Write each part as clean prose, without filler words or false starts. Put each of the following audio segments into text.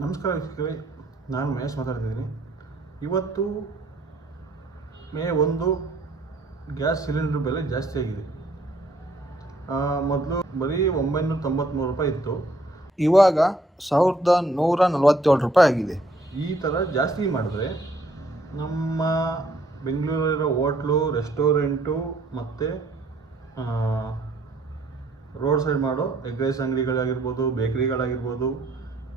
ನಮಸ್ಕಾರ ವೀಕ್ಷಕರೇ, ನಾನು ಮಹೇಶ್ ಮಾತಾಡ್ತಿದ್ದೀನಿ. ಇವತ್ತು ಮೇ 1 ಗ್ಯಾಸ್ ಸಿಲಿಂಡರ್ ಬೆಲೆ ಜಾಸ್ತಿ ಆಗಿದೆ. ಮೊದಲು ಬರೀ 993 ರೂಪಾಯಿ ಇತ್ತು, ಇವಾಗ 1147 ರೂಪಾಯಿ ಆಗಿದೆ. ಈ ಥರ ಜಾಸ್ತಿ ಮಾಡಿದ್ರೆ ನಮ್ಮ ಬೆಂಗಳೂರಿರೋ ಹೋಟ್ಲು, ರೆಸ್ಟೋರೆಂಟು ಮತ್ತು ರೋಡ್ ಸೈಡ್ ಮಾಡೋ ಎಗ್ ರೈಸ್ ಅಂಗಡಿಗಳಾಗಿರ್ಬೋದು, ಬೇಕ್ರಿಗಳಾಗಿರ್ಬೋದು,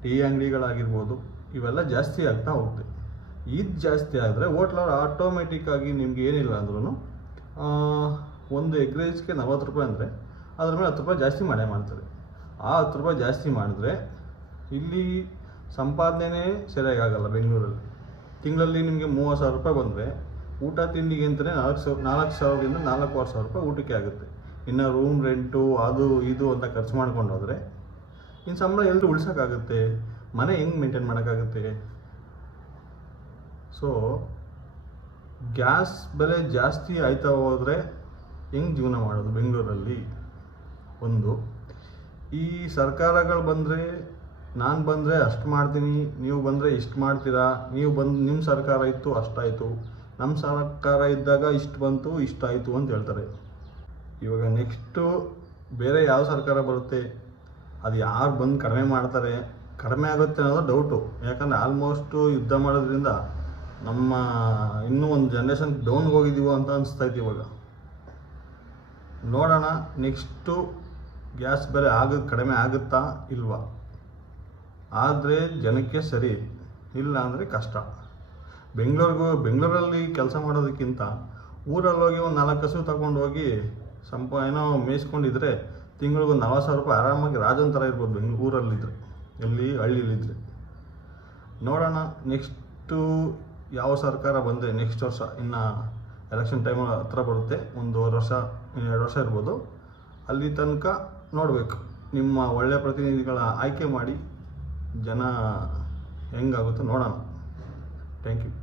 ಟೀ ಅಂಗಡಿಗಳಾಗಿರ್ಬೋದು, ಇವೆಲ್ಲ ಜಾಸ್ತಿ ಆಗ್ತಾ ಹೋಗುತ್ತೆ. ಇದು ಜಾಸ್ತಿ ಆದರೆ ಹೋಟ್ಲವ್ರು ಆಟೋಮೆಟಿಕ್ಕಾಗಿ ನಿಮ್ಗೆ ಏನಿಲ್ಲ ಅಂದ್ರೂ ಒಂದು ಎಗ್ ರೈಸ್ಗೆ 40 ರೂಪಾಯಿ ಅಂದರೆ ಅದ್ರ ಮೇಲೆ 10 ರೂಪಾಯಿ ಜಾಸ್ತಿ ಮಾಡ್ತಾರೆ. ಆ 10 ರೂಪಾಯಿ ಜಾಸ್ತಿ ಮಾಡಿದ್ರೆ ಇಲ್ಲಿ ಸಂಪಾದನೆ ಸರಿಯಾಗಿ ಆಗಲ್ಲ. ಬೆಂಗಳೂರಲ್ಲಿ ತಿಂಗಳಲ್ಲಿ ನಿಮಗೆ 30,000 ರೂಪಾಯಿ ಬಂದರೆ ಊಟ ತಿಂಡಿಗೆ ಅಂತಲೇ 4,000ದಿಂದ 4,500 ರೂಪಾಯಿ ಊಟಕ್ಕೆ ಆಗುತ್ತೆ. ಇನ್ನು ರೂಮ್ ರೆಂಟು ಅದು ಇದು ಅಂತ ಖರ್ಚು ಮಾಡ್ಕೊಂಡು ಹೋದರೆ ಇನ್ನು ಸಂಬಳ ಎಲ್ಲರೂ ಉಳ್ಸೋಕ್ಕಾಗುತ್ತೆ, ಮನೆ ಹೆಂಗೆ ಮೇಂಟೈನ್ ಮಾಡೋಕ್ಕಾಗುತ್ತೆ? ಸೊ ಗ್ಯಾಸ್ ಬೆಲೆ ಜಾಸ್ತಿ ಆಯ್ತಾ ಹೋದರೆ ಹೆಂಗೆ ಜೀವನ ಮಾಡೋದು ಬೆಂಗಳೂರಲ್ಲಿ? ಒಂದು, ಈ ಸರ್ಕಾರಗಳು ಬಂದರೆ ನಾನು ಬಂದರೆ ಅಷ್ಟು ಮಾಡ್ತೀನಿ, ನೀವು ಬಂದರೆ ಇಷ್ಟು ಮಾಡ್ತೀರಾ, ನೀವು ನಿಮ್ಮ ಸರ್ಕಾರ ಇತ್ತು ಅಷ್ಟಾಯಿತು, ನಮ್ಮ ಸರ್ಕಾರ ಇದ್ದಾಗ ಇಷ್ಟು ಬಂತು ಇಷ್ಟಾಯಿತು ಅಂತ ಹೇಳ್ತಾರೆ. ಇವಾಗ ನೆಕ್ಸ್ಟು ಬೇರೆ ಯಾವ ಸರ್ಕಾರ ಬರುತ್ತೆ, ಅದು ಯಾರು ಬಂದು ಕಡಿಮೆ ಮಾಡ್ತಾರೆ, ಕಡಿಮೆ ಆಗುತ್ತೆ ಅನ್ನೋದು ಡೌಟು. ಯಾಕಂದರೆ ಆಲ್ಮೋಸ್ಟು ಯುದ್ಧ ಮಾಡೋದ್ರಿಂದ ನಮ್ಮ ಇನ್ನೂ ಒಂದು ಜನ್ರೇಷನ್ ಡೌನ್ಗೆ ಹೋಗಿದ್ದೀವೋ ಅಂತ ಅನಿಸ್ತೈತೆ. ಇವಾಗ ನೋಡೋಣ ನೆಕ್ಸ್ಟು ಗ್ಯಾಸ್ ಬೆಲೆ ಕಡಿಮೆ ಆಗುತ್ತಾ ಇಲ್ವಾ. ಆದರೆ ಜನಕ್ಕೆ ಸರಿ, ಇಲ್ಲ ಅಂದರೆ ಕಷ್ಟ. ಬೆಂಗಳೂರಲ್ಲಿ ಕೆಲಸ ಮಾಡೋದಕ್ಕಿಂತ ಊರಲ್ಲಿ ಹೋಗಿ ಒಂದು 4 ಹಸು ತಗೊಂಡು ಹೋಗಿ ಏನೋ ಮೇಯಿಸ್ಕೊಂಡಿದ್ರೆ ತಿಂಗಳಿಗೊಂದು 40,000 ರೂಪಾಯಿ ಆರಾಮಾಗಿ ರಾಜನ್ ಥರ ಇರ್ಬೋದು ಊರಲ್ಲಿದ್ದರೆ, ಎಲ್ಲಿ ಹಳ್ಳಿಲಿದ್ದರೆ. ನೋಡೋಣ ನೆಕ್ಸ್ಟು ಯಾವ ಸರ್ಕಾರ ಬಂದರೆ ನೆಕ್ಸ್ಟ್ ವರ್ಷ, ಇನ್ನು ಎಲೆಕ್ಷನ್ ಟೈಮ್ ಹತ್ರ ಬರುತ್ತೆ, 1.5 ವರ್ಷ 2 ವರ್ಷ ಇರ್ಬೋದು. ಅಲ್ಲಿ ತನಕ ನೋಡಬೇಕು, ನಿಮ್ಮ ಒಳ್ಳೆಯ ಪ್ರತಿನಿಧಿಗಳ ಆಯ್ಕೆ ಮಾಡಿ ಜನ ಹೆಂಗಾಗುತ್ತೋ ನೋಡೋಣ. Thank you.